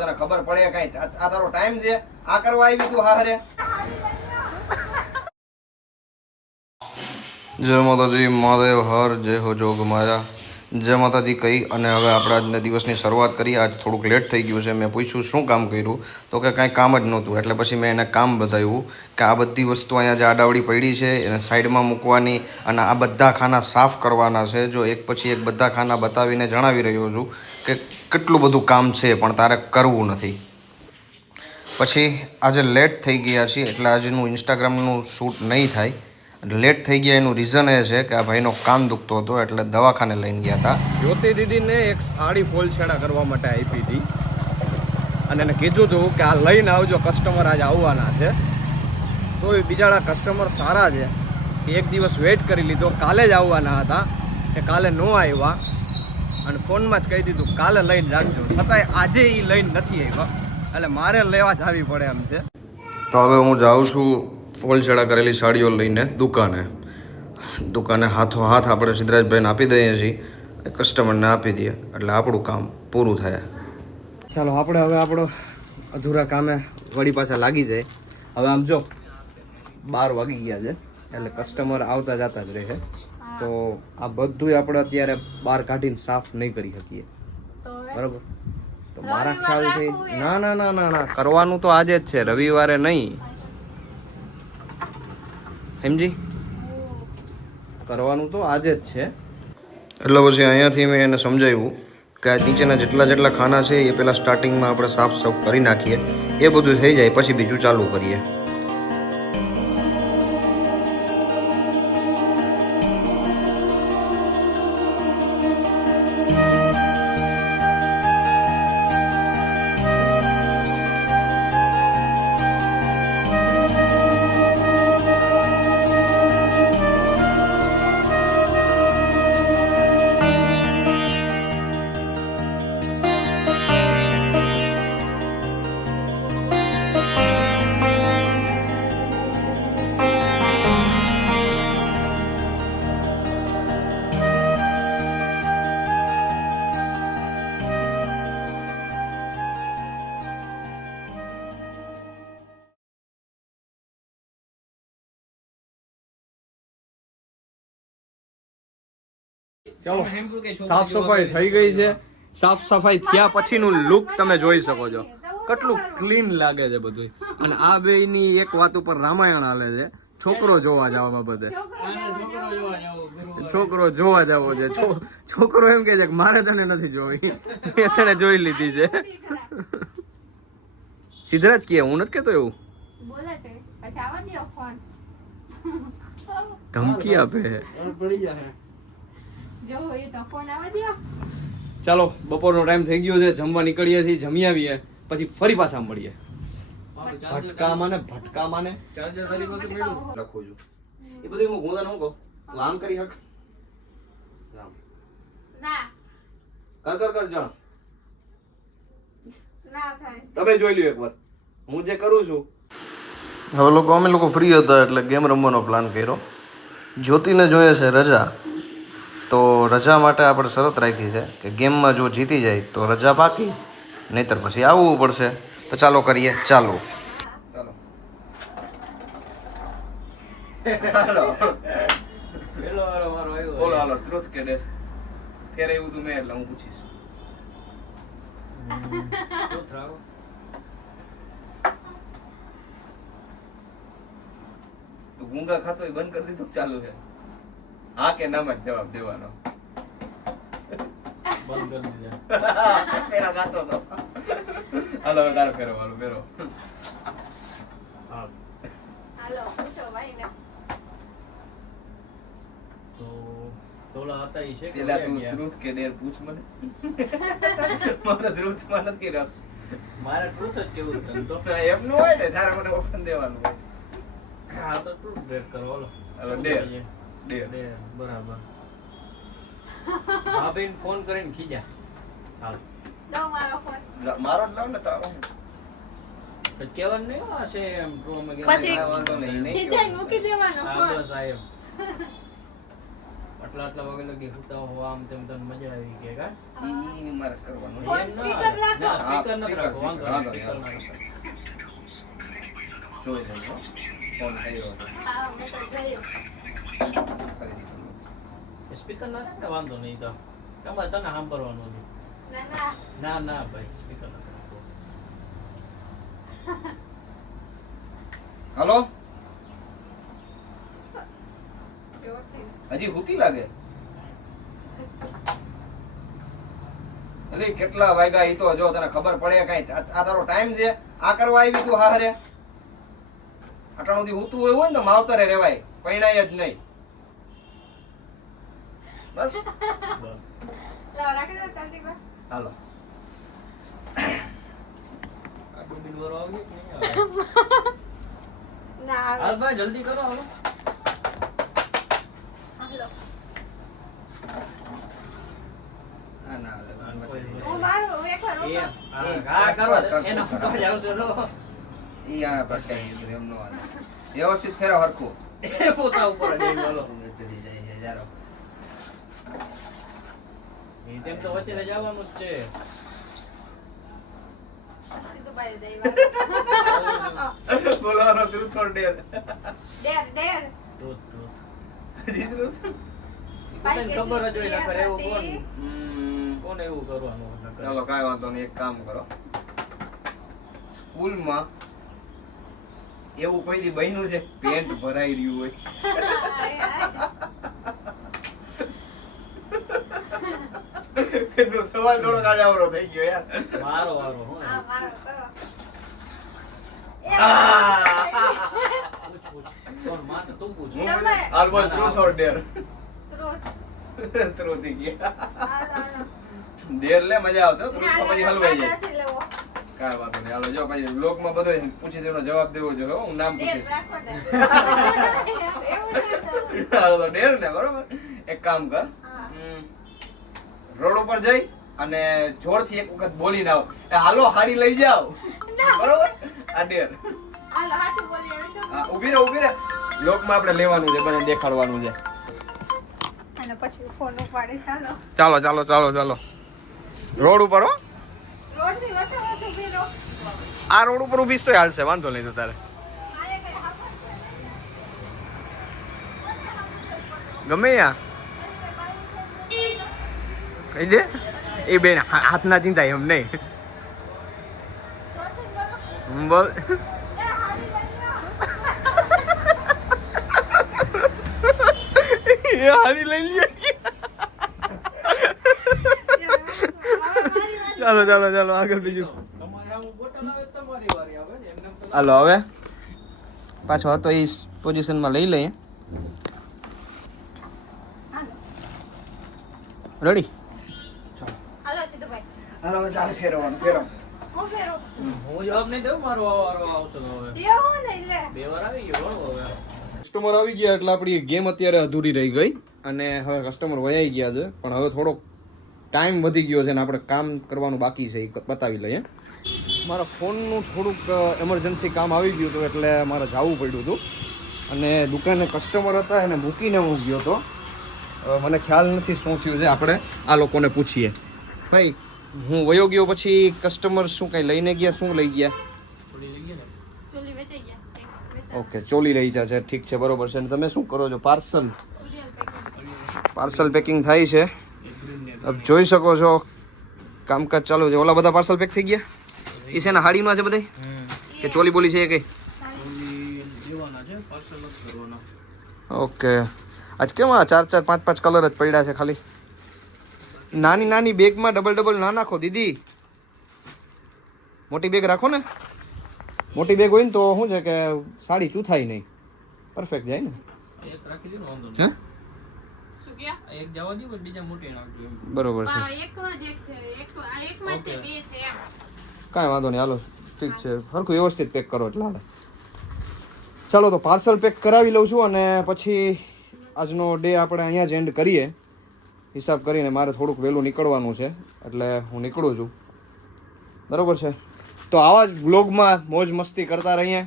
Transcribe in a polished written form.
તને ખબર પડે કઈ આ તારો ટાઈમ છે આ કરવા આવી તું હારે જય માતાજી મહાદેવ હર જય હો જોગ માયા જય માતાજી કહી અને હવે આપણે આજના દિવસની શરૂઆત કરીએ. આજ થોડુંક લેટ થઈ ગયું છે. મેં પૂછ્યું શું કામ કર્યું તો કે કાંઈ કામ જ નહોતું. એટલે પછી મેં એને કામ બતાવ્યું કે આ બધી વસ્તુ અહીંયા જે આડાવડી પડી છે એને સાઈડમાં મૂકવાની અને આ બધા ખાના સાફ કરવાના છે. જો એક પછી એક બધા ખાના બતાવીને જણાવી રહ્યો છું કે કેટલું બધું કામ છે પણ તારે કરવું નથી. પછી આજે લેટ થઈ ગયા છીએ એટલે આજનું ઇન્સ્ટાગ્રામનું શૂટ નહીં થાય. લેટ થઈ ગયા એનું રીઝન એ છે કે આ ભાઈનો કાન દુખતો હતો એટલે દવાખાને લઈને ગયા હતા. જ્યોતિ દીદીને એક સાડી ફોલછેડા કરવા માટે આપી હતી અને એને કીધું હતું કે આ લઈને આવજો, કસ્ટમર આજે આવવાના છે. તો એ બિચારા કસ્ટમર સારા છે, એક દિવસ વેઇટ કરી લીધો. કાલે જ આવવાના હતા કે કાલે ન આવ્યા અને ફોનમાં જ કહી દીધું કાલે લઈને રાખજો. છતાંય આજે એ લઈને નથી આવ્યા એટલે મારે લેવા જ આવી પડે એમ છે. તો હવે હું જાઉં છું ફોલછેડા કરેલી સાડીઓ લઈને દુકાને હાથો હાથ આપણે સિદ્ધરાજભાઈને આપી દઈએ છીએ, કસ્ટમરને આપી દઈએ એટલે આપણું કામ પૂરું થાય. ચાલો આપણે હવે આપણો અધૂરા કામે વળી પાછા લાગી જાય. હવે આમ જો 12 વાગી ગયા છે એટલે કસ્ટમર આવતા જતા જ રહે. તો આ બધું આપણે અત્યારે બહાર કાઢીને સાફ નહીં કરી શકીએ, બરાબર? તો મારા ખ્યાલથી ના ના ના ના ના કરવાનું તો આજે જ છે, રવિવારે નહીં. સમજી? કરવાનું તો આજે જ છે. એટલે પછી અહીંયાથી મેં એને સમજાવ્યું કે આ નીચેના જેટલા ખાના છે એ પહેલાં સ્ટાર્ટિંગમાં આપણે સાફ કરી નાખીએ, એ બધું થઈ જાય પછી બીજું ચાલુ કરીએ. ચાલો સાફ સફાઈ થઈ ગઈ છે. સાફ સફાઈ થયા પછીનું લુક તમે જોઈ શકો છો, કેટલું ક્લીન લાગે છે બધું. અને આ બેયની એક વાત ઉપર રામાયણ હાલે છે. છોકરો જોવા જવા બાબતે છોકરો જોવા જવો છે. છોકરો એમ કે છે કે મારે તને નથી જોઈ, મેં તને જોઈ લીધી છે. સિદ્ધરાજ કે હું નથી કેતો એવું ધમકી આપે. ચાલો બપોરનો ટાઈમ થઈ ગયો છે, જમવા નીકળીએ છીએ, જમી આવીએ પછી ફરી પાછા મળીએ. ભટકા માને લખું છું એ બધું હું તને શું કહું, તું આમ કરી હક કર જો તમે જોઈ લ્યો એકવાર હું જે કરું છું. હવે અમે લોકો ફ્રી હતા એટલે ગેમ રમવાનો પ્લાન કર્યો. જ્યોતિને જોઈએ છે રજા, તો રજા માટે આપણે શરત રાખી છે કે ગેમમાં જો જીતી જાય તો રજા પાકી, નહીતર પછી આવવું પડશે. તો ચાલો કરીએ. ચાલો હાલો ટ્રુથ કે ડેર ફેર એવું તું મેં એટલે હું પૂછીશ. તું ગુંગા ખાતો બંધ કરી દીધું ચાલુ છે? હા કે ના માં જવાબ દેવાનો. બંધ કરી દીધા પેલા ગાતો તો. હાલો તારો ફેરો ફેરો. હાલો પૂછો ભાઈ ને. તો તોલા હતા ઈ છે કે પેલા તું ટ્રુથ કે ડેર પૂછ મને. મને ટ્રુથ માં નથી રસ. મારે ટ્રુથ જ કેવું છે તો એમ નું હોય ને, તારે મને ઓપ્શન દેવાનું હોય. હા તો ટ્રુથ ડેર કરો. હાલો ડેર બરાબર. ભાભીને ફોન કરીને ખીજા. હાલ દો મારો ફોન. મારો જ લાવ ને તારો. તો કેવન નહીં આ છે એમ ડ્રોમાં કે વાંધો નહીં ખીજાઈ મૂકી દેવાનો ફોન. હા સાહેબ. આટલા વાગે લગી સુતા હો આમ તેમ તને મજા આવી ગઈ કા ઈ મારે કરવાનું ફોન સ્પીકર રાખો. ના સ્પીકર ન રાખો વાંધો વાંધો નહીં નહીં, સ્પીકર ના જોઈ લેજો ફોન કર્યો હા મેં તો જોયું. કરી દીધું સ્પીકર ના રાખે વાંધો નહીં તો તમારે તને સાંભળવાનું છે ના ના ના ના ભાઈ સ્પીકર ના રાખો હાલો જોરથી. હજી હુતી લાગે અરે કેટલા વાગ્યા ઈ તો જો તને ખબર પડે કઈ આ તારો ટાઈમ છે આ કરવા આવી તું હારે આટલા સુધી હુતું હોય ને તો માવતરે રેવાય પૈણાય જ નહીં બસ બસ લાવ રાખી દો ચાલતી પર. હાલો આટલું બિલ વાળો આવી કે નહીં આવે ના આવે. હાલ ભાઈ જલ્દી કરો હાલો હાલો. ના ના હું મારું હું એકવાર એ રોકો. હા કરવા દે એના ફોટો જ આવશે લો ઈ આ ભટકાઈ એમ નો હાલે વ્યવસ્થિત ફેરો હરખું એ પોતા ઉપર જ આવી બોલો થઈ જાય છે જારો એ તેમ તો વચ્ચે જવાનું જ છે સીધું બારી દઈ વાર. બોલવાનો દ્રુત થોડ ડેર ડેર ડેર. ટ્રુથ ટ્રુથ હજી દ્રુત તને ખબર જ હોય નકર એવું કોણ હતી. કોણ એવું કરવાનું નકર ચાલો કાંઈ વાંધો નહીં એક કામ કરો સ્કૂલમાં એવું કોઈ દી બન્યું છે પેન્ટ ભરાઈ રહ્યું હોય કીધું સવાલ થોડો કાઢાવરો થઈ ગયો યાર મારો વારો હું હા મારો કરો. એ પૂછ પૂછ કોણ માન તું પૂછ હું તમે. આલ્બમ ટ્રુથ ઓર ડેર ત્રોત. ટ્રુથ થઈ ગયા હાલો, હાલો. ડેર લે મજા આવશે હો. ના, ટ્રુથમાં પછી ના, હલવાઈ જાય ત્યાંથી લેવો. કાંઈ વાંધો નહીં હાલો જો પછી બ્લોગમાં બધો પૂછી તેનો જવાબ દેવો જોઈએ હો. હું નામ ડેર પૂછીશ રાખો ને. એવું ના ચાલે. હાલો તો ડેર ને બરોબર એક કામ કર હા. રોડ ઉપર જઈ અને જોરથી એક વખત બોલીને આવ એ હાલો હાડી લઈ જાવ બરોબર આ ડેર હાલો હાથું બોલી હવે શું? હા ઊભી રહે લોકમાં આપણે લેવાનું છે બધાને દેખાડવાનું છે અને પછી ફોન ઉપાડીશ હાલો. ચાલો રોડ ઉપર હો રોડની વચ્ચે વચ્ચે ઊભી રહો. આ રોડ ઉપર ઊભી તો હાલશે વાંધો નહીં તો તારે મારે કઈ હાફર છે. ગમે યા કહી દે એ બેન હાથ ના ચિંતા એમ નહીં જોરથી બોલો. બોલ એ હાડી લઈ લો. એ હાડી લઈ લે હવે મારી વારી. ચાલો આગળ બીજું તમારે આવું બોટલ આવે તો તમારી વારી આવે ને એમને તો હાલો હવે પાછો હતો એ પોઝિશનમાં લઈ લઈએ રેડી હાલો સીધુભાઈ. હાલો ચાલે ફેરવાનું ફેરવ હું ફેરું. હું જવાબ નહીં દઉં મારો વારો આવશે તો હવે દેવો ને લે. બે વાર આવી ગયો બરોબર હવે કસ્ટમર આવી ગયા એટલે આપણી ગેમ અત્યારે અધૂરી રહી ગઈ અને હવે કસ્ટમર વયાઈ ગયા છે પણ હવે થોડોક ટાઈમ વધી ગયો છે ને આપણે કામ કરવાનું બાકી છે એ બતાવી લઈએ મારા ફોનનું થોડુંક એમરજન્સી કામ આવી ગયું હતું એટલે મારે જવું પડ્યું હતું અને દુકાને કસ્ટમર હતા એને મૂકીને હું ગયો હતો મને ખ્યાલ નથી શું થયું છે આપણે આ લોકોને પૂછીએ ભાઈ હું વયો ગયો પછી કસ્ટમર શું કંઈ લઈને ગયા શું લઈ ગયા થોડી લઈ ગયા ને ચોલી વેચાઈ ગયા. એક વેચાઈ. ઓકે ચોલી લઈ જાય છે ઠીક છે બરોબર છે અને તમે શું કરો છો parcel Ujjain packing. Parcel packing થાય છે એક ગ્રીન ને अब જોઈ શકો છો કામકાજ ચાલુ છે ઓલા બધા પાર્સલ પેક થઈ ગયા એ છે ને હાડીમાં છે બધા કે ચોલી બોલી છે એ કઈ થોડી લેવાના છે પાર્સલ નથી કરવાના ઓકે આજ કેમ આ 4 5 કલર જ પડ્યા છે ખાલી નાની બેગમાં ડબલ ના નાખો દીદી મોટી બેગ રાખો ને મોટી બેગ હોય ને તો શું છે કે સાડી ચૂથાય નહીં પરફેક્ટ જાય ને એક રાખી દીધું વાંધો હે નહીં શું ગયા? આ એક જવા દો બીજા મોટી નાખજો એમ બરોબર છે એકમાં જ એક છે. આ એકમાં જ તે બે છે એમ. કાંઈ વાંધો નહીં હાલો ઠીક છે સરખું વ્યવસ્થિત પેક કરો એટલે હાલે ચાલો તો પાર્સલ પેક કરાવી લઉં છું અને પછી આજનો ડે આપણે અહીંયા જ એન્ડ કરીએ હિસાબ કરીને મારે થોડુંક વહેલું નીકળવાનું છે એટલે હું નીકળું છું બરોબર છે તો આવા જ વ્લોગમાં મોજ મસ્તી કરતા રહીએ